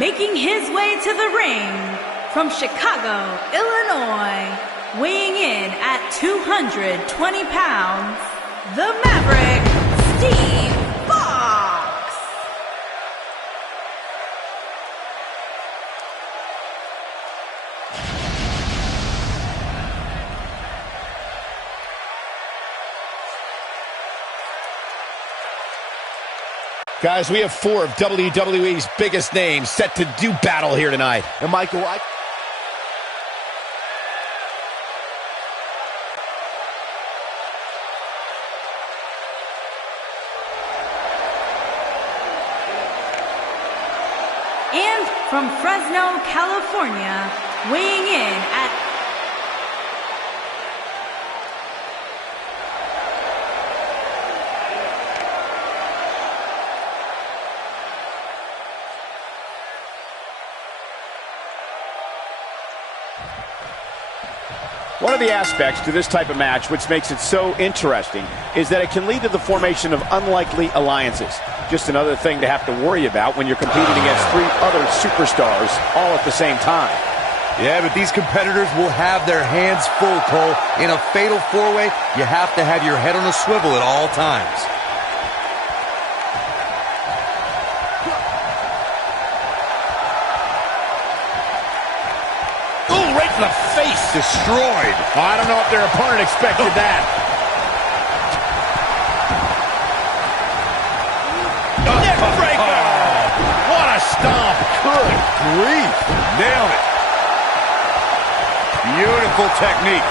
Making his way to the ring from Chicago, Illinois, weighing in at 220 pounds, the Maverick, Steve Fox. Guys, we have 4 of WWE's biggest names set to do battle here tonight. And Michael, And from Fresno, California, weighing in at One of the aspects to this type of match which makes it so interesting is that it can lead to the formation of unlikely alliances. Just another thing to have to worry about when you're competing against 3 other superstars all at the same time. Yeah, but these competitors will have their hands full, Cole. In a fatal 4-way, you have to have your head on a swivel at all times. The face destroyed. Oh, I don't know if their opponent expected that. Neck breaker! What a stomp! Good grief! Nailed it. Beautiful technique.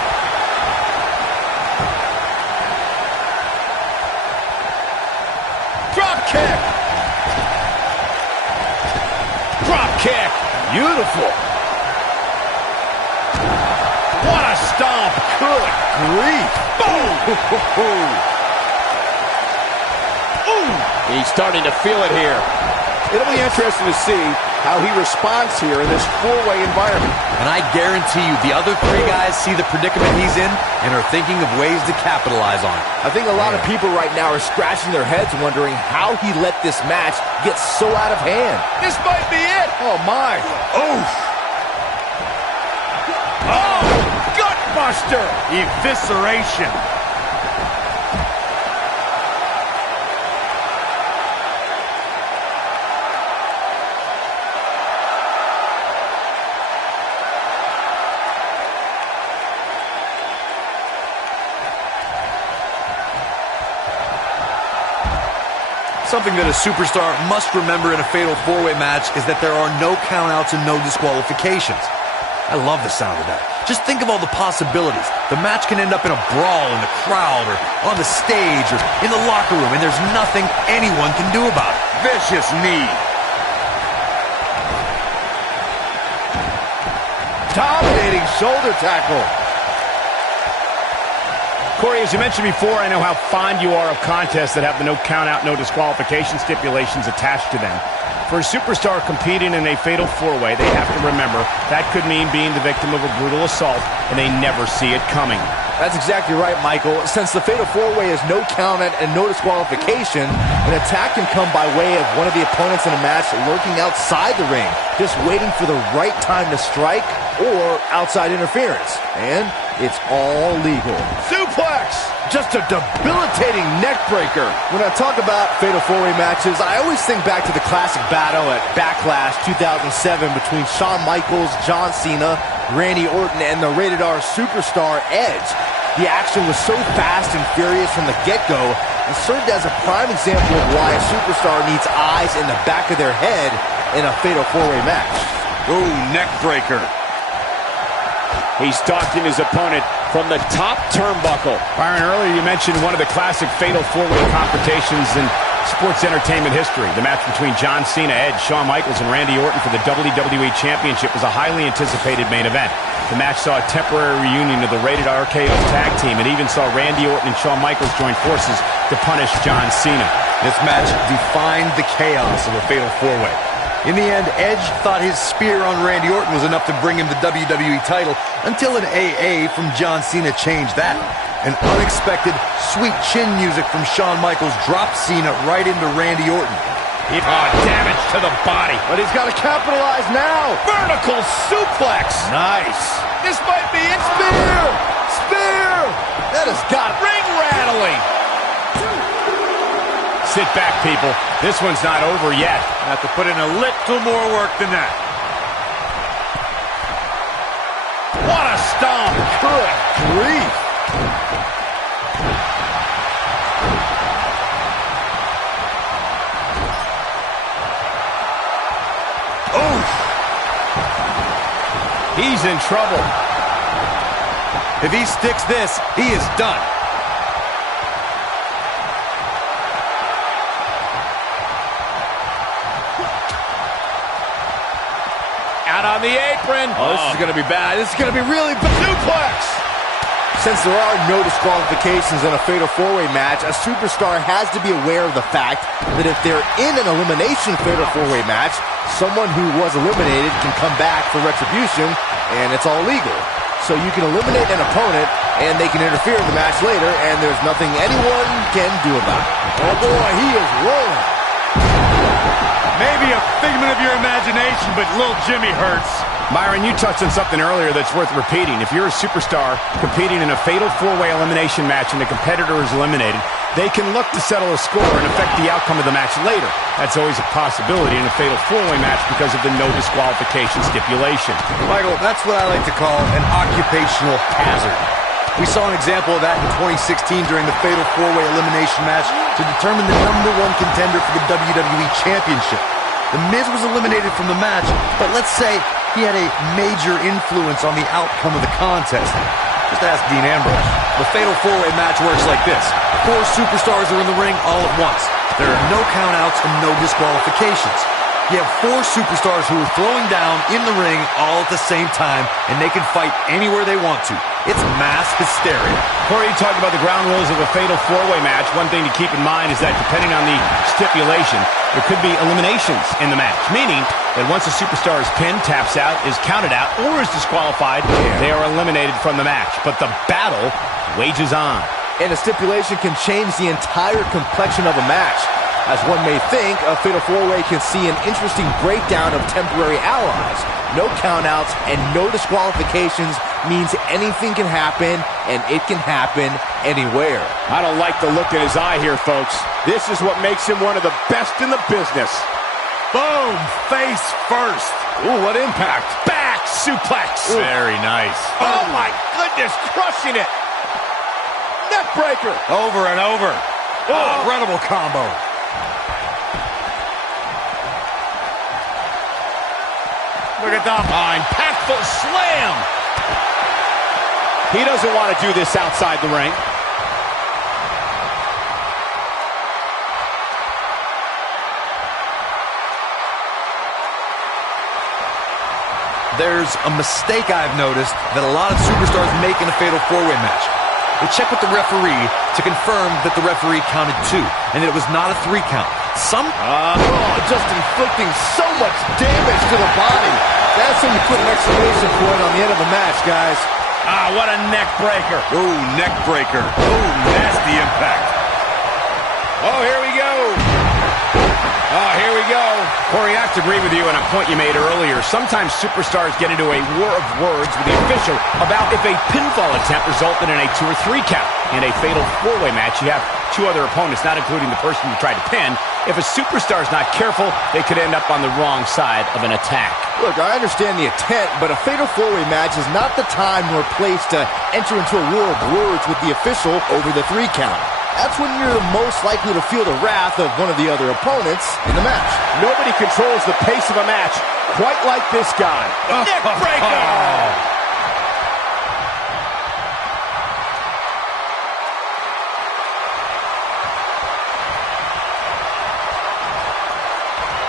Drop kick! Drop kick! Beautiful! What a stomp! Good grief! Boom! Ooh! He's starting to feel it here. It'll be interesting to see how he responds here in this 4-way environment. And I guarantee you the other 3 guys see the predicament he's in and are thinking of ways to capitalize on it. I think a lot of people right now are scratching their heads wondering how he let this match get so out of hand. This might be it! Oh, my! Oh! Oh! Gutbuster! Evisceration. Something that a superstar must remember in a fatal 4-way match is that there are no countouts and no disqualifications. I love the sound of that. Just think of all the possibilities. The match can end up in a brawl in the crowd or on the stage or in the locker room, and there's nothing anyone can do about it. Vicious knee. Dominating shoulder tackle. Corey, as you mentioned before, I know how fond you are of contests that have the no count-out, no disqualification stipulations attached to them. For a superstar competing in a fatal 4-way, they have to remember that could mean being the victim of a brutal assault, and they never see it coming. That's exactly right, Michael. Since the fatal 4-way is no count-out and no disqualification, an attack can come by way of one of the opponents in a match lurking outside the ring, just waiting for the right time to strike or outside interference. And it's all legal. Suplex! Just a debilitating neck breaker. When I talk about fatal 4-way matches, I always think back to the classic battle at Backlash 2007 between Shawn Michaels, John Cena, Randy Orton, and the Rated R superstar Edge. The action was so fast and furious from the get-go and served as a prime example of why a superstar needs eyes in the back of their head in a fatal 4-way match. Ooh, neck breaker. He's stalking his opponent from the top turnbuckle. Byron, earlier you mentioned one of the classic fatal 4-way confrontations in sports entertainment history. The match between John Cena, Edge, Shawn Michaels, and Randy Orton for the WWE Championship was a highly anticipated main event. The match saw a temporary reunion of the Rated RKO tag team and even saw Randy Orton and Shawn Michaels join forces to punish John Cena. This match defined the chaos of a fatal 4-way. In the end, Edge thought his spear on Randy Orton was enough to bring him the WWE title until an AA from John Cena changed that. An unexpected, sweet chin music from Shawn Michaels dropped Cena right into Randy Orton. Damage to the body. But he's got to capitalize now. Vertical suplex. Nice. This might be it. Spear! Spear! That has got Ring rattling. Sit back, people. This one's not over yet. Have to put in a little more work than that. What a stomp. good grief. Oof. He's in trouble. If he sticks this, he is done. Out on the apron. Oh, this is going to be bad. This is going to be really bad. Suplex! Since there are no disqualifications in a Fatal 4-Way match, a superstar has to be aware of the fact that if they're in an elimination Fatal 4-Way match, someone who was eliminated can come back for retribution, and it's all legal. So you can eliminate an opponent, and they can interfere in the match later, and there's nothing anyone can do about it. Oh boy, he is rolling. Maybe a figment of your imagination, but little Jimmy hurts. Byron, you touched on something earlier that's worth repeating. If you're a superstar competing in a Fatal 4-Way elimination match and the competitor is eliminated, they can look to settle a score and affect the outcome of the match later. That's always a possibility in a Fatal 4-Way match because of the no disqualification stipulation. Michael, that's what I like to call an occupational hazard. We saw an example of that in 2016 during the Fatal 4-Way elimination match to determine the #1 contender for the WWE Championship. The Miz was eliminated from the match, but let's say he had a major influence on the outcome of the contest. Just ask Dean Ambrose. The Fatal 4-Way match works like this. 4 superstars are in the ring all at once. There are no countouts and no disqualifications. You have 4 superstars who are throwing down in the ring all at the same time, and they can fight anywhere they want to. It's mass hysteria. Corey, you talked about the ground rules of a Fatal 4-Way match. One thing to keep in mind is that depending on the stipulation, there could be eliminations in the match, meaning that once a superstar is pinned, taps out, is counted out, or is disqualified, they are eliminated from the match. But the battle wages on. And a stipulation can change the entire complexion of a match. As one may think, a Fatal 4-Way can see an interesting breakdown of temporary allies. No countouts and no disqualifications means anything can happen, and it can happen anywhere. I don't like the look in his eye here, folks. This is what makes him one of the best in the business. Boom! Face first. Ooh, what impact. Back suplex. Ooh. Very nice. Oh, my goodness, crushing it. Neck breaker. Over and over. Oh, incredible combo. Look at that. Impactful slam. He doesn't want to do this outside the ring. There's a mistake I've noticed that a lot of superstars make in a Fatal 4-Way match. They check with the referee to confirm that the referee counted 2 and that it was not a 3 count. Just inflicting so much damage to the body. That's when you put an exclamation point on the end of a match, guys. What a neck breaker. Ooh, neck breaker. Ooh, nasty impact. Oh, here we go. Oh, here we go. Corey, I have to agree with you on a point you made earlier. Sometimes superstars get into a war of words with the official about if a pinfall attempt resulted in a 2 or 3 count. In a Fatal 4-Way match, you have 2 other opponents, not including the person you tried to pin. If a superstar is not careful, they could end up on the wrong side of an attack. Look, I understand the intent, but a Fatal 4-Way match is not the time nor place to enter into a war of words with the official over the 3 count. That's when you're most likely to feel the wrath of one of the other opponents in the match. Nobody controls the pace of a match quite like this guy. Neck breaker!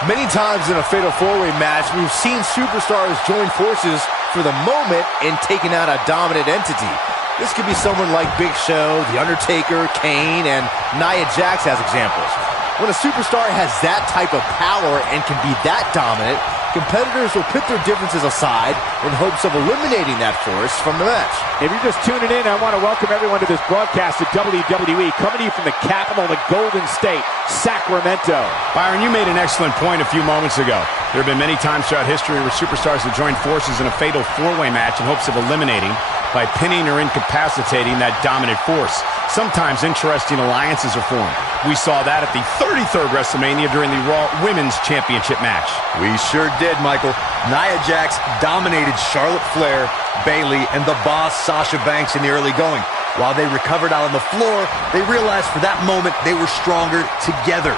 Many times in a Fatal 4-Way match, we've seen superstars join forces for the moment in taking out a dominant entity. This could be someone like Big Show, The Undertaker, Kane, and Nia Jax as examples. When a superstar has that type of power and can be that dominant, competitors will put their differences aside in hopes of eliminating that force from the match. If you're just tuning in, I want to welcome everyone to this broadcast of WWE, coming to you from the capital of the Golden State, Sacramento. Byron, you made an excellent point a few moments ago. There have been many times throughout history where superstars have joined forces in a fatal four-way match in hopes of eliminating, by pinning or incapacitating, that dominant force. Sometimes interesting alliances are formed. We saw that at the 33rd WrestleMania during the Raw Women's Championship match. We sure did, Michael. Nia Jax dominated Charlotte Flair, Bayley, and the Boss Sasha Banks in the early going. While they recovered out on the floor, they realized for that moment they were stronger together.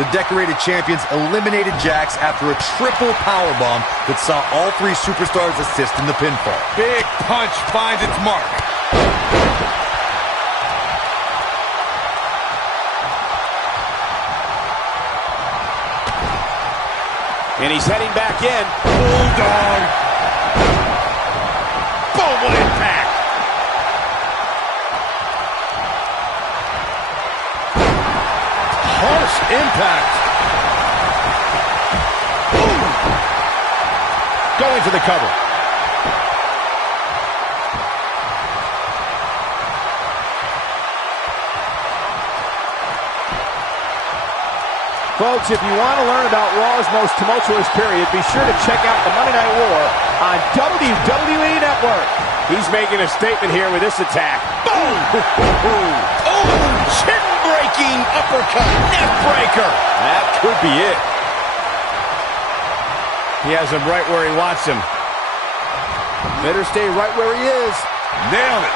The decorated champions eliminated Jax after a triple powerbomb that saw all three superstars assist in the pinfall. Big punch finds its mark. And he's heading back in. Bulldog. Boom, what impact. Harsh impact. Boom. Going for the cover. Folks, if you want to learn about Raw's most tumultuous period, be sure to check out the Monday Night War on WWE Network. He's making a statement here with this attack. Boom! Oh, chin-breaking uppercut, neck breaker. That could be it. He has him right where he wants him. Better stay right where he is. Nailed it.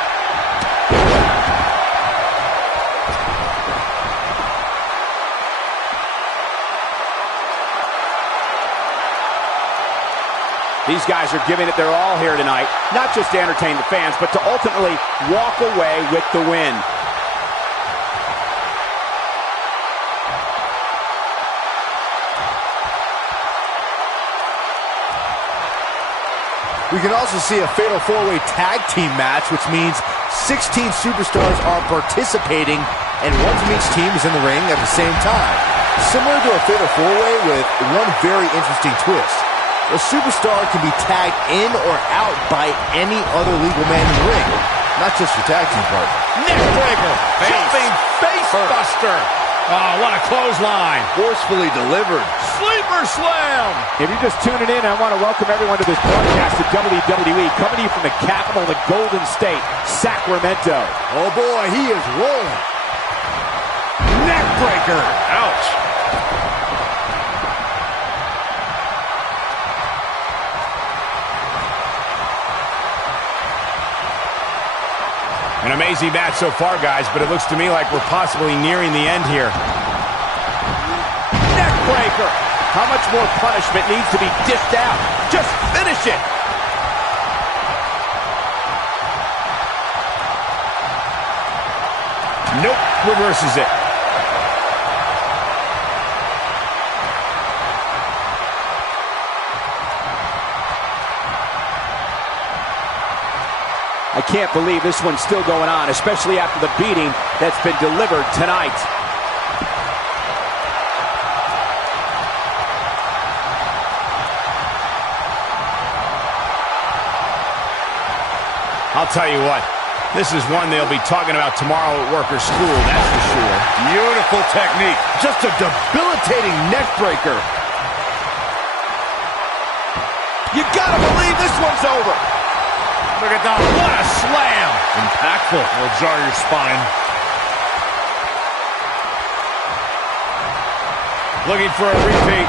These guys are giving it their all here tonight, not just to entertain the fans, but to ultimately walk away with the win. We can also see a fatal four-way tag team match, which means 16 superstars are participating, and one from each team is in the ring at the same time. Similar to a fatal four-way with one very interesting twist. A superstar can be tagged in or out by any other legal man in the ring, not just your tag team partner. Neckbreaker, jumping face buster. Oh, what a clothesline. Forcefully delivered. Sleeper slam. If you're just tuning in, I want to welcome everyone to this broadcast of WWE, coming to you from the capital of the Golden State, Sacramento. Oh boy, he is rolling. Neckbreaker. Ouch. An amazing match so far, guys, but it looks to me like we're possibly nearing the end here. Neckbreaker! How much more punishment needs to be dished out? Just finish it! Nope, reverses it. I can't believe this one's still going on, especially after the beating that's been delivered tonight. I'll tell you what, this is one they'll be talking about tomorrow at workers' school, that's for sure. Beautiful technique. Just a debilitating neck breaker. You gotta believe this one's over. Look at that. What a slam. Impactful. Will jar your spine. Looking for a repeat.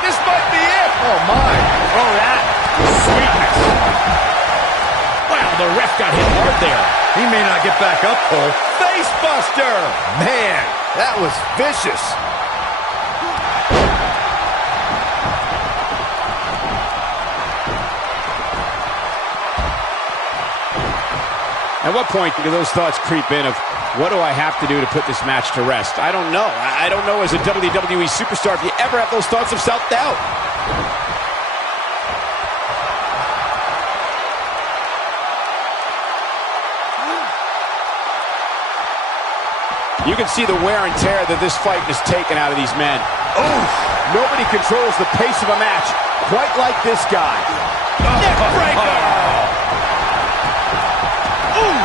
This might be it. Oh my. Oh, that sweetness. Wow, the ref got hit hard there. He may not get back up, Cole. Face buster. Man, that was vicious. At what point do those thoughts creep in of, what do I have to do to put this match to rest? I don't know. I don't know as a WWE superstar if you ever have those thoughts of self-doubt. You can see the wear and tear that this fight has taken out of these men. Oh, nobody controls the pace of a match quite like this guy. Neck breaker! Ooh!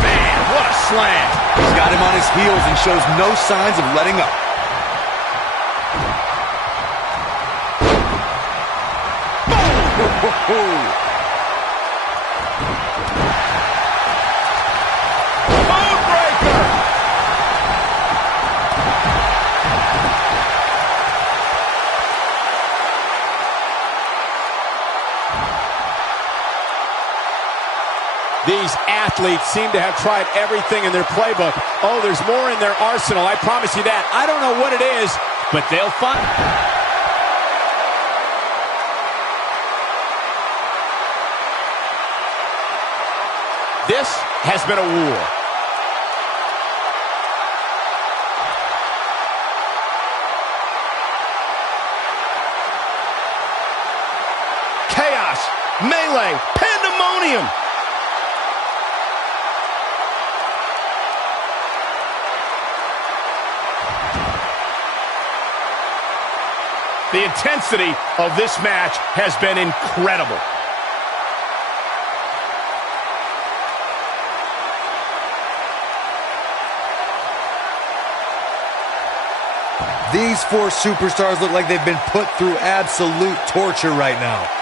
Man, what a slam! He's got him on his heels and shows no signs of letting up. Boom! These athletes seem to have tried everything in their playbook. Oh, there's more in their arsenal, I promise you that. I don't know what it is, but they'll find. This has been a war. Chaos, melee, pandemonium. The intensity of this match has been incredible. These four superstars look like they've been put through absolute torture right now.